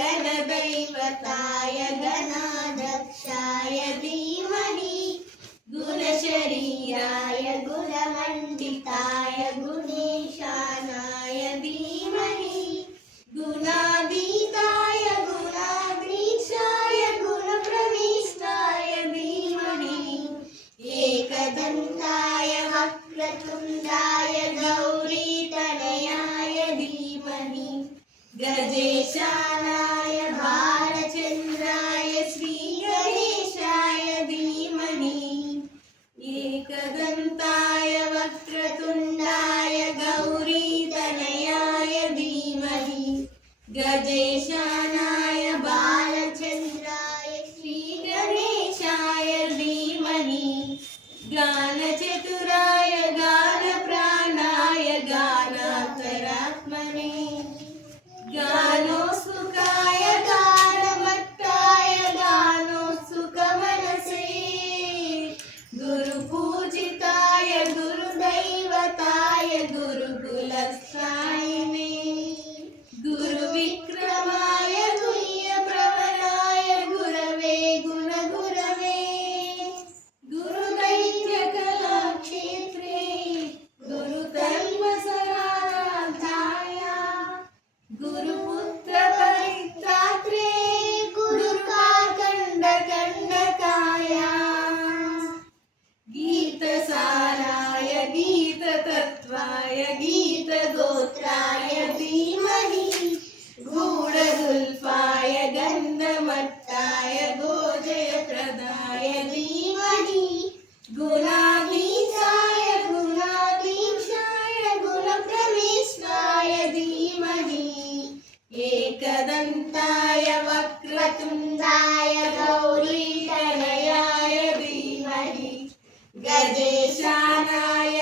गणदैवताय गणाध्यक्षाय धीमहि गुणशरीराय गुणमण्डिताय गुणेशानाय धीमहि गुणातीताय गुणाधीशाय गुणप्रविष्टाय धीमहि एकदन्ताय वक्रतुण्डाय गौरीतनयाय धीमहि गजेशानाय बालचन्द्राय श्रीगणेशाय धीमहि एकदन्ताय वक्रतुण्डाय गौरीतनयाय धीमहि गजेशानाय बालचन्द्राय श्रीगणेशाय धीमहि गानचतुराय गानप्राणाय गानान्तरात्मने गानोत्सुकाय गानमत्ताय गानोत्सुकमनसे गुरुपूजिताय गुरुदैवताय गुरुकुलस्थायिने गुरुविक्रमाय गुह्यप्रवराय गुरवे गुणगुरवे गुरुदैत्यकलाक्षेत्रे गुरुतन्मसराराध्याय गुरुपुत्रपरित्रात्रे गुरुकाकण्डकण्डकाय गीतसाराय गीततत्त्वाय गीतगोत्राय धीमहि गूढगुल्फाय गन्धमट्टाय गोजयप्रदाय धीमहि गुणातीताय गुणाधीशाय गुणप्रविष्टाय धीमहि एकदन्ताय वक्रतुण्डाय गौरीतनयाय धीमहि गजेशानाय